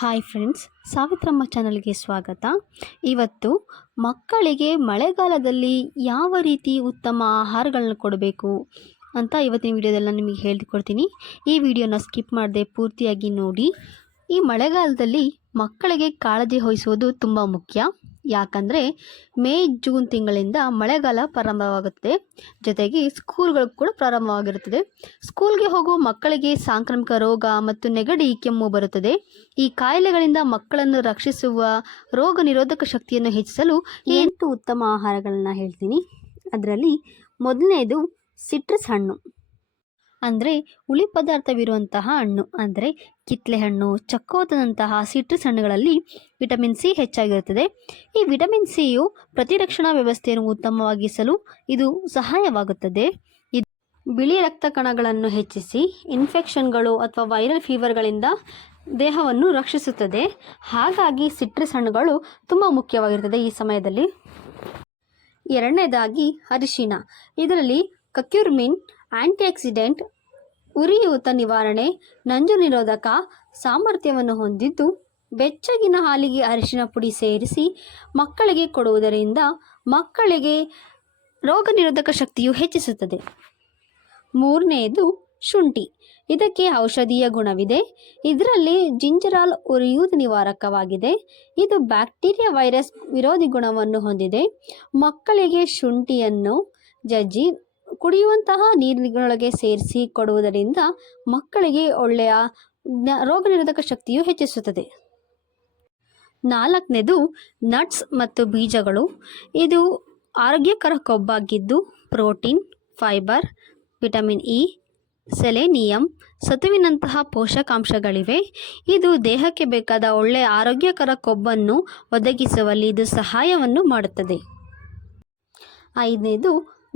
Hi friends, Savitramma ಚಾನಲ್ಗೆ ಸ್ವಾಗತ. ಇವತ್ತು ಮಕ್ಕಳಿಗೆ ಮಳೆಗಾಲದಲ್ಲಿ ಯಾವ ರೀತಿ ಉತ್ತಮ ಆಹಾರಗಳನ್ನ ಕೊಡಬೇಕು ಅಂತ ಇವತ್ತಿನ ವಿಡಿಯೋದಲ್ಲಿ ನಾನು ನಿಮಗೆ ಹೇಳಿಕೊಡ್ತೀನಿ. ಈ ವಿಡಿಯೋನ ಸ್ಕಿಪ್ ಮಾಡದೆ ಪೂರ್ತಿಯಾಗಿ ನೋಡಿ. ಈ ಮಳೆಗಾಲದಲ್ಲಿ ಮಕ್ಕಳಿಗೆ ಕಾಳಜಿ ವಹಿಸುವುದು ತುಂಬ ಮುಖ್ಯ. ಯಾಕಂದರೆ ಮೇ ಜೂನ್ ತಿಂಗಳಿಂದ ಮಳೆಗಾಲ ಪ್ರಾರಂಭವಾಗುತ್ತದೆ, ಜೊತೆಗೆ ಸ್ಕೂಲ್ಗಳು ಕೂಡ ಪ್ರಾರಂಭವಾಗಿರುತ್ತದೆ. ಸ್ಕೂಲ್ಗೆ ಹೋಗುವ ಮಕ್ಕಳಿಗೆ ಸಾಂಕ್ರಾಮಿಕ ರೋಗ ಮತ್ತು ನೆಗಡಿ, ಕೆಮ್ಮು ಬರುತ್ತದೆ. ಈ ಕಾಯಿಲೆಗಳಿಂದ ಮಕ್ಕಳನ್ನು ರಕ್ಷಿಸುವ ರೋಗ ನಿರೋಧಕ ಶಕ್ತಿಯನ್ನು ಹೆಚ್ಚಿಸಲು 8 ಉತ್ತಮ ಆಹಾರಗಳನ್ನು ಹೇಳ್ತೀನಿ. ಅದರಲ್ಲಿ ಮೊದಲನೇದು ಸಿಟ್ರಸ್ ಹಣ್ಣು, ಅಂದರೆ ಹುಳಿ ಪದಾರ್ಥವಿರುವಂತಹ ಹಣ್ಣು. ಅಂದರೆ ಕಿತ್ತಳೆ ಹಣ್ಣು, ಚಕ್ಕೋತದಂತಹ ಸಿಟ್ರಸ್ ಹಣ್ಣುಗಳಲ್ಲಿ ವಿಟಮಿನ್ ಸಿ ಹೆಚ್ಚಾಗಿರುತ್ತದೆ. ಈ ವಿಟಮಿನ್ ಸಿಯು ಪ್ರತಿರಕ್ಷಣಾ ವ್ಯವಸ್ಥೆಯನ್ನು ಉತ್ತಮವಾಗಿಸಲು ಇದು ಸಹಾಯವಾಗುತ್ತದೆ. ಇದು ಬಿಳಿ ರಕ್ತ ಕಣಗಳನ್ನು ಹೆಚ್ಚಿಸಿ ಇನ್ಫೆಕ್ಷನ್ಗಳು ಅಥವಾ ವೈರಲ್ ಫೀವರ್ಗಳಿಂದ ದೇಹವನ್ನು ರಕ್ಷಿಸುತ್ತದೆ. ಹಾಗಾಗಿ ಸಿಟ್ರಸ್ ಹಣ್ಣುಗಳು ತುಂಬ ಮುಖ್ಯವಾಗಿರುತ್ತದೆ ಈ ಸಮಯದಲ್ಲಿ. ಎರಡನೇದಾಗಿ ಅರಿಶಿನ. ಇದರಲ್ಲಿ ಕರ್ಕ್ಯೂಮಿನ್ ಆಂಟಿಆಕ್ಸಿಡೆಂಟ್, ಉರಿಯೂತ ನಿವಾರಣೆ, ನಂಜು ನಿರೋಧಕ ಸಾಮರ್ಥ್ಯವನ್ನು ಹೊಂದಿದ್ದು, ಬೆಚ್ಚಗಿನ ಹಾಲಿಗೆ ಅರಿಶಿನ ಪುಡಿ ಸೇರಿಸಿ ಮಕ್ಕಳಿಗೆ ಕೊಡುವುದರಿಂದ ಮಕ್ಕಳಿಗೆ ರೋಗ ನಿರೋಧಕ ಶಕ್ತಿಯು ಹೆಚ್ಚಿಸುತ್ತದೆ. ಮೂರನೆಯದು ಶುಂಠಿ. ಇದಕ್ಕೆ ಔಷಧೀಯ ಗುಣವಿದೆ. ಇದರಲ್ಲಿ ಜಿಂಜರಾಲ್ ಉರಿಯೂತ ನಿವಾರಕವಾಗಿದೆ. ಇದು ಬ್ಯಾಕ್ಟೀರಿಯಾ, ವೈರಸ್ ವಿರೋಧಿ ಗುಣವನ್ನು ಹೊಂದಿದೆ. ಮಕ್ಕಳಿಗೆ ಶುಂಠಿಯನ್ನು ಜಜ್ಜಿ ಕುಡಿಯುವಂತಹ ನೀರಿನೊಳಗೆ ಸೇರಿಸಿ ಕೊಡುವುದರಿಂದ ಮಕ್ಕಳಿಗೆ ಒಳ್ಳೆಯ ರೋಗ ನಿರೋಧಕ ಶಕ್ತಿಯು ಹೆಚ್ಚಿಸುತ್ತದೆ. ನಾಲ್ಕನೇದು ನಟ್ಸ್ ಮತ್ತು ಬೀಜಗಳು. ಇದು ಆರೋಗ್ಯಕರ ಕೊಬ್ಬಾಗಿದ್ದು protein, fibre, vitamin E, selenium, ಸತುವಿನಂತಹ ಪೋಷಕಾಂಶಗಳಿವೆ. ಇದು ದೇಹಕ್ಕೆ ಬೇಕಾದ ಒಳ್ಳೆಯ ಆರೋಗ್ಯಕರ ಕೊಬ್ಬನ್ನು ಒದಗಿಸುವಲ್ಲಿ ಇದು ಸಹಾಯವನ್ನು ಮಾಡುತ್ತದೆ. ಐದನೇದು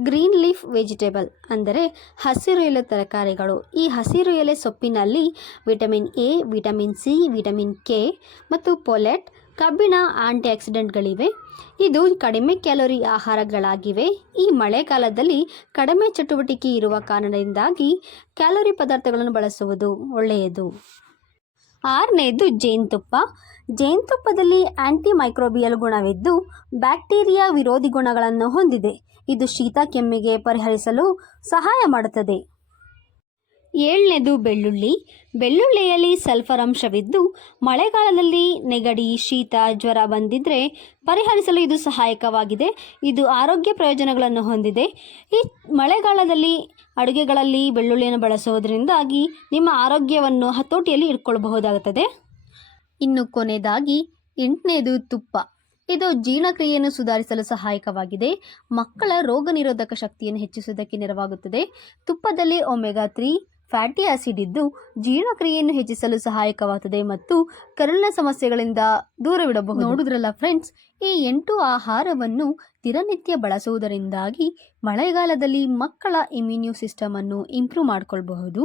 ಗ್ರೀನ್ ಲೀಫ್ ವೆಜಿಟೇಬಲ್, ಅಂದರೆ ಹಸಿರು ಎಲೆ ತರಕಾರಿಗಳು. ಈ ಹಸಿರು ಎಲೆ ಸೊಪ್ಪಿನಲ್ಲಿ vitamin A, vitamin C, vitamin K ಮತ್ತು ಪೊಲೆಟ್, ಕಬ್ಬಿಣ, ಆಂಟಿಆಕ್ಸಿಡೆಂಟ್ಗಳಿವೆ. ಇದು ಕಡಿಮೆ ಕ್ಯಾಲೋರಿ ಆಹಾರಗಳಾಗಿವೆ. ಈ ಮಳೆಗಾಲದಲ್ಲಿ ಕಡಿಮೆ ಚಟುವಟಿಕೆ ಇರುವ ಕಾರಣದಿಂದಾಗಿ ಕ್ಯಾಲೋರಿ ಪದಾರ್ಥಗಳನ್ನು ಬಳಸುವುದು ಒಳ್ಳೆಯದು. ಆರನೇದು ಜೇನುತುಪ್ಪ. ಜೇನುತುಪ್ಪದಲ್ಲಿ ಆಂಟಿಮೈಕ್ರೋಬಿಯಲ್ ಗುಣವಿದ್ದು ಬ್ಯಾಕ್ಟೀರಿಯಾ ವಿರೋಧಿ ಗುಣಗಳನ್ನು ಹೊಂದಿದೆ. ಇದು ಶೀತ ಕೆಮ್ಮಿಗೆ ಪರಿಹರಿಸಲು ಸಹಾಯ ಮಾಡುತ್ತದೆ. ಏಳನೇದು ಬೆಳ್ಳುಳ್ಳಿ. ಬೆಳ್ಳುಳ್ಳಿಯಲ್ಲಿ ಸಲ್ಫರ್ ಅಂಶವಿದ್ದು ಮಳೆಗಾಲದಲ್ಲಿ ನೆಗಡಿ, ಶೀತ, ಜ್ವರ ಬಂದಿದ್ದರೆ ಪರಿಹರಿಸಲು ಇದು ಸಹಾಯಕವಾಗಿದೆ. ಇದು ಆರೋಗ್ಯ ಪ್ರಯೋಜನಗಳನ್ನು ಹೊಂದಿದೆ. ಈ ಮಳೆಗಾಲದಲ್ಲಿ ಅಡುಗೆಗಳಲ್ಲಿ ಬೆಳ್ಳುಳ್ಳಿಯನ್ನು ಬಳಸುವುದರಿಂದಾಗಿ ನಿಮ್ಮ ಆರೋಗ್ಯವನ್ನು ಹತೋಟಿಯಲ್ಲಿ ಇಟ್ಕೊಳ್ಳಬಹುದಾಗುತ್ತದೆ. ಇನ್ನು ಕೊನೆಯದಾಗಿ 8ನೇದು ತುಪ್ಪ. ಇದು ಜೀರ್ಣಕ್ರಿಯೆಯನ್ನು ಸುಧಾರಿಸಲು ಸಹಾಯಕವಾಗಿದೆ. ಮಕ್ಕಳ ರೋಗ ನಿರೋಧಕ ಶಕ್ತಿಯನ್ನು ಹೆಚ್ಚಿಸುವುದಕ್ಕೆ ನೆರವಾಗುತ್ತದೆ. ತುಪ್ಪದಲ್ಲಿ ಒಮೆಗಾ 3 ಫ್ಯಾಟಿ ಆಸಿಡ್ ಇದ್ದು ಜೀರ್ಣಕ್ರಿಯೆಯನ್ನು ಹೆಚ್ಚಿಸಲು ಸಹಾಯಕವಾಗುತ್ತದೆ ಮತ್ತು ಕರುಳಿನ ಸಮಸ್ಯೆಗಳಿಂದ ದೂರವಿಡಬಹುದು. ನೋಡಿದ್ರಲ್ಲ ಫ್ರೆಂಡ್ಸ್, ಈ 8 ಆಹಾರವನ್ನು ದಿನನಿತ್ಯ ಬಳಸುವುದರಿಂದಾಗಿ ಮಳೆಗಾಲದಲ್ಲಿ ಮಕ್ಕಳ ಇಮ್ಯೂನ್ ಸಿಸ್ಟಮ್ ಅನ್ನು ಇಂಪ್ರೂವ್ ಮಾಡಿಕೊಳ್ಳಬಹುದು.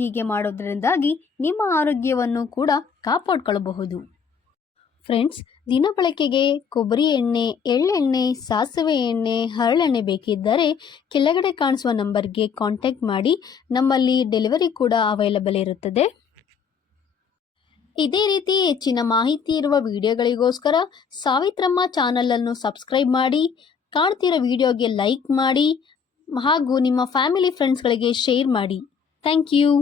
ಹೀಗೆ ಮಾಡೋದ್ರಿಂದಾಗಿ ನಿಮ್ಮ ಆರೋಗ್ಯವನ್ನು ಕೂಡ ಕಾಪಾಡಿಕೊಳ್ಳಬಹುದು. ಫ್ರೆಂಡ್ಸ್, ದಿನ ಬಳಕೆಗೆ ಕೊಬ್ಬರಿ ಎಣ್ಣೆ, ಎಳ್ಳೆಣ್ಣೆ, ಸಾಸಿವೆ ಎಣ್ಣೆ, ಹರಳೆಣ್ಣೆ ಬೇಕಿದ್ದರೆ ಕೆಳಗಡೆ ಕಾಣಿಸುವ ನಂಬರ್ಗೆ ಕಾಂಟ್ಯಾಕ್ಟ್ ಮಾಡಿ. ನಮ್ಮಲ್ಲಿ ಡೆಲಿವರಿ ಕೂಡ ಅವೈಲಬಲ್ ಇರುತ್ತದೆ. ಇದೇ ರೀತಿ ಹೆಚ್ಚಿನ ಮಾಹಿತಿ ಇರುವ ವಿಡಿಯೋಗಳಿಗೋಸ್ಕರ ಸಾವಿತ್ರಮ್ಮ ಚಾನಲನ್ನು ಸಬ್ಸ್ಕ್ರೈಬ್ ಮಾಡಿ, ಕಾಣ್ತಿರೋ ವಿಡಿಯೋಗೆ ಲೈಕ್ ಮಾಡಿ ಹಾಗೂ ನಿಮ್ಮ ಫ್ಯಾಮಿಲಿ ಫ್ರೆಂಡ್ಸ್ಗಳಿಗೆ ಶೇರ್ ಮಾಡಿ. Thank you.